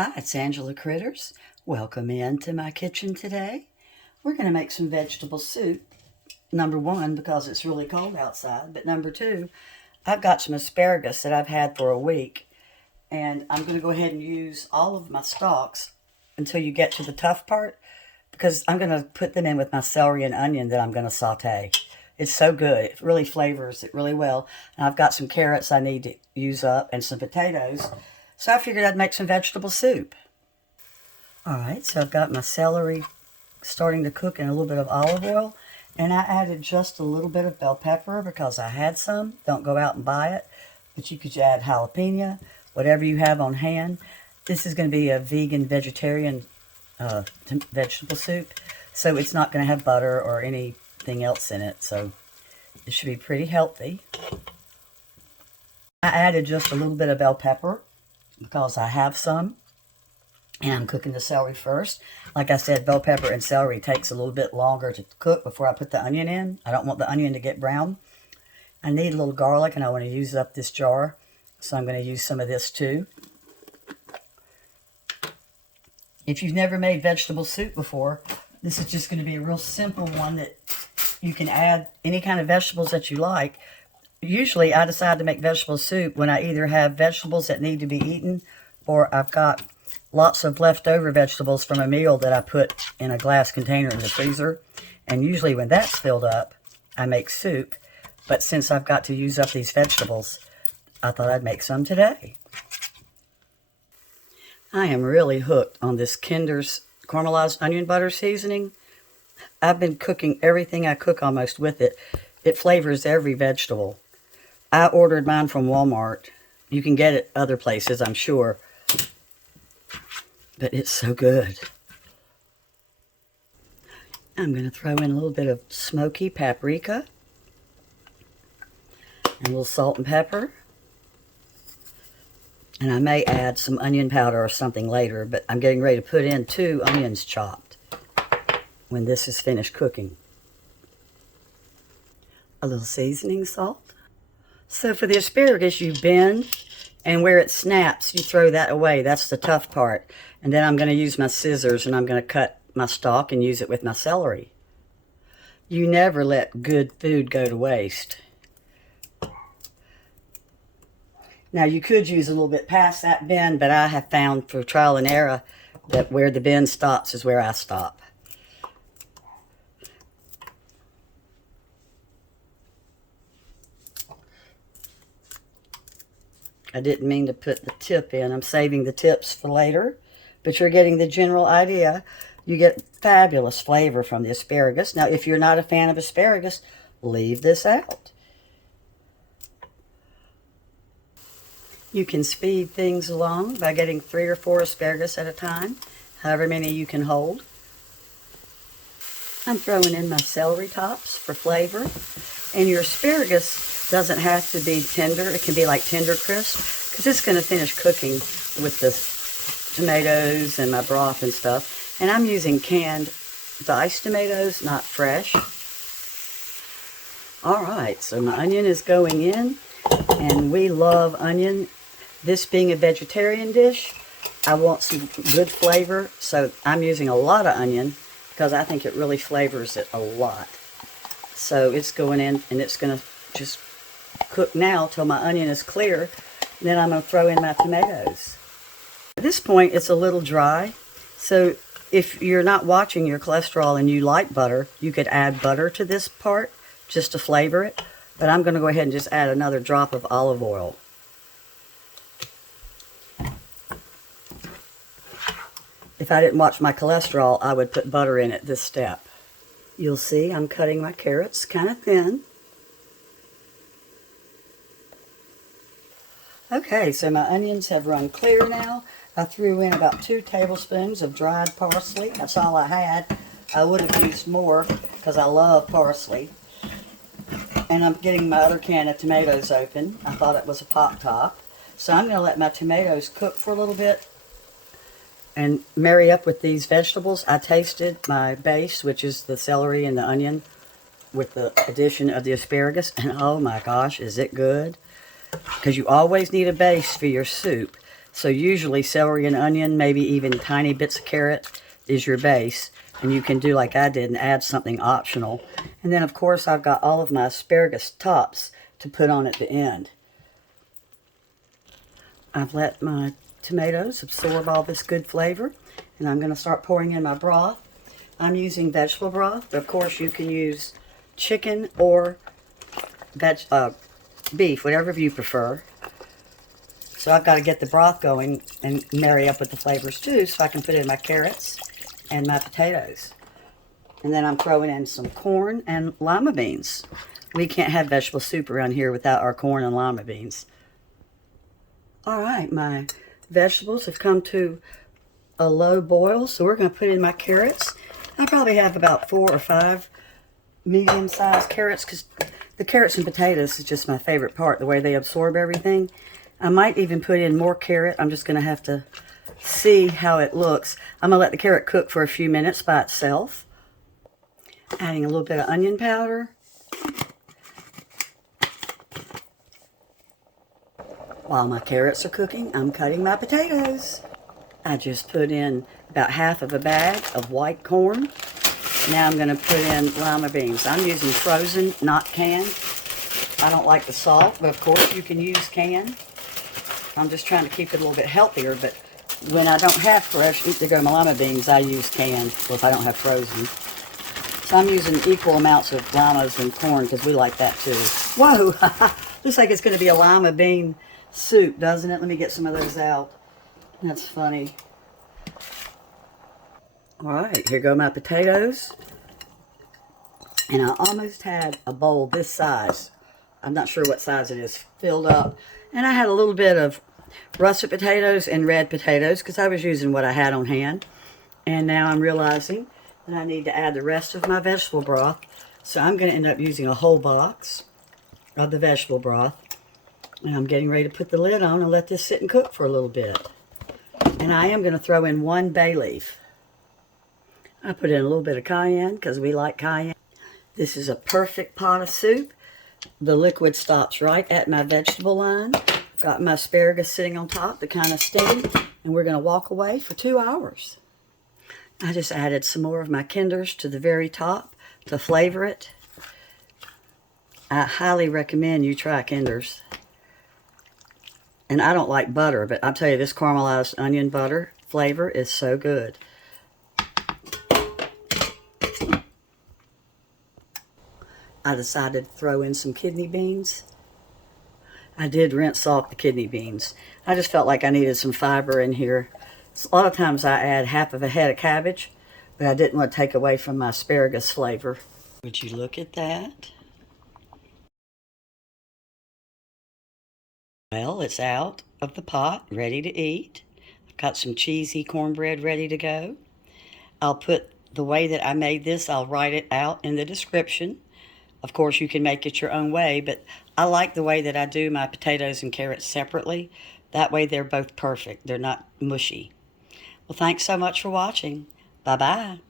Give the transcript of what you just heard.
Hi, it's Angela Critters. Welcome into my kitchen today. We're going to make some vegetable soup. Number one, because it's really cold outside. But number two, I've got some asparagus that I've had for a week. And I'm going to go ahead and use all of my stalks until you get to the tough part. Because I'm going to put them in with my celery and onion that I'm going to saute. It's so good. It really flavors it really well. And I've got some carrots I need to use up and some potatoes. So I figured I'd make some vegetable soup. Alright, so I've got my celery starting to cook in a little bit of olive oil. And I added just a little bit of bell pepper because I had some. Don't go out and buy it. But you could add jalapeno, whatever you have on hand. This is going to be a vegan, vegetarian vegetable soup. So it's not going to have butter or anything else in it. So it should be pretty healthy. I added just a little bit of bell pepper because I have some, and I'm cooking the celery first. Like I said, bell pepper and celery takes a little bit longer to cook before I put the onion in. I don't want the onion to get brown. I need a little garlic, and I want to use up this jar, so I'm going to use some of this too. If you've never made vegetable soup before, this is just going to be a real simple one that you can add any kind of vegetables that you like. Usually I decide to make vegetable soup when I either have vegetables that need to be eaten or I've got lots of leftover vegetables from a meal that I put in a glass container in the freezer. And usually when that's filled up, I make soup. But since I've got to use up these vegetables, I thought I'd make some today. I am really hooked on this Kinder's caramelized onion butter seasoning. I've been cooking everything I cook almost with it. It flavors every vegetable. I ordered mine from Walmart. You can get it other places, I'm sure. But it's so good. I'm going to throw in a little bit of smoky paprika. And a little salt and pepper. And I may add some onion powder or something later, but I'm getting ready to put in 2 onions chopped when this is finished cooking. A little seasoning salt. So for the asparagus, you bend, and where it snaps, you throw that away. That's the tough part. And then I'm going to use my scissors, and I'm going to cut my stalk and use it with my celery. You never let good food go to waste. Now, you could use a little bit past that bend, but I have found through trial and error that where the bend stops is where I stop. I didn't mean to put the tip in. I'm saving the tips for later, but you're getting the general idea. You get fabulous flavor from the asparagus. Now, if you're not a fan of asparagus, leave this out. You can speed things along by getting 3 or 4 asparagus at a time, however many you can hold. I'm throwing in my celery tops for flavor. And your asparagus doesn't have to be tender. It can be like tender crisp, because it's going to finish cooking with the tomatoes and my broth and stuff. And I'm using canned diced tomatoes, not fresh. Alright, so my onion is going in, and we love onion. This being a vegetarian dish, I want some good flavor, so I'm using a lot of onion because I think it really flavors it a lot. So it's going in, and it's going to just cook now till my onion is clear. Then I'm going to throw in my tomatoes. At this point, it's a little dry. So if you're not watching your cholesterol and you like butter, you could add butter to this part just to flavor it. But I'm going to go ahead and just add another drop of olive oil. If I didn't watch my cholesterol, I would put butter in at this step. You'll see I'm cutting my carrots kind of thin. Okay, so my onions have run clear now. I threw in about 2 tablespoons of dried parsley. That's all I had. I would have used more because I love parsley. And I'm getting my other can of tomatoes open. I thought it was a pop top. So I'm going to let my tomatoes cook for a little bit and marry up with these vegetables. I tasted my base, which is the celery and the onion, with the addition of the asparagus, and oh my gosh, is it good. Because you always need a base for your soup. So usually celery and onion, maybe even tiny bits of carrot is your base. And you can do like I did and add something optional. And then, of course, I've got all of my asparagus tops to put on at the end. I've let my tomatoes absorb all this good flavor. And I'm going to start pouring in my broth. I'm using vegetable broth, but of course you can use chicken or beef, whatever you prefer. So I've got to get the broth going and marry up with the flavors too, so I can put in my carrots and my potatoes. And then I'm throwing in some corn and lima beans. We can't have vegetable soup around here without our corn and lima beans. All right, my vegetables have come to a low boil, so we're going to put in my carrots. I probably have about 4 or 5 medium-sized carrots, because the carrots and potatoes is just my favorite part, the way they absorb everything. I might even put in more carrot. I'm just going to have to see how it looks. I'm going to let the carrot cook for a few minutes by itself. Adding a little bit of onion powder. While my carrots are cooking, I'm cutting my potatoes. I just put in about half of a bag of white corn. Now I'm going to put in lima beans. I'm using frozen, not canned. I don't like the salt, but of course you can use canned. I'm just trying to keep it a little bit healthier, but when I don't have fresh, to go my lima beans, I use canned, well, if I don't have frozen. So I'm using equal amounts of limas and corn because we like that too. Whoa! Looks like it's going to be a lima bean soup, doesn't it? Let me get some of those out. That's funny. All right, here go my potatoes. And I almost had a bowl this size. I'm not sure what size it is, filled up. And I had a little bit of russet potatoes and red potatoes because I was using what I had on hand. And now I'm realizing that I need to add the rest of my vegetable broth. So I'm going to end up using a whole box of the vegetable broth. And I'm getting ready to put the lid on and let this sit and cook for a little bit. And I am going to throw in 1 bay leaf. I put in a little bit of cayenne because we like cayenne. This is a perfect pot of soup. The liquid stops right at my vegetable line. Got my asparagus sitting on top to kind of steam. And we're going to walk away for 2 hours. I just added some more of my kinders to the very top to flavor it. I highly recommend you try kinders. And I don't like butter, but I'll tell you, this caramelized onion butter flavor is so good. I decided to throw in some kidney beans. I did rinse off the kidney beans. I just felt like I needed some fiber in here. A lot of times I add half of a head of cabbage, but I didn't want to take away from my asparagus flavor. Would you look at that? Well, it's out of the pot, ready to eat. I've got some cheesy cornbread ready to go. I'll put the way that I made this, I'll write it out in the description. Of course, you can make it your own way, but I like the way that I do my potatoes and carrots separately. That way they're both perfect. They're not mushy. Well, thanks so much for watching. Bye-bye.